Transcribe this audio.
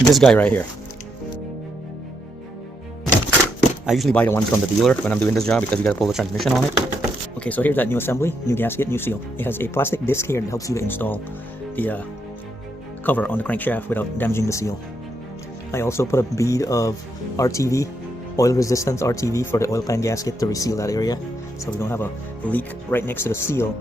This guy right here. I usually buy the ones from the dealer when I'm doing this job because you gotta pull the transmission on it. Okay, so here's that new assembly, new gasket, new seal. It has a plastic disc here that helps you to install the cover on the crankshaft without damaging the seal. I also put a bead of RTV, oil resistance RTV, for the oil pan gasket to reseal that area so we don't have a leak right next to the seal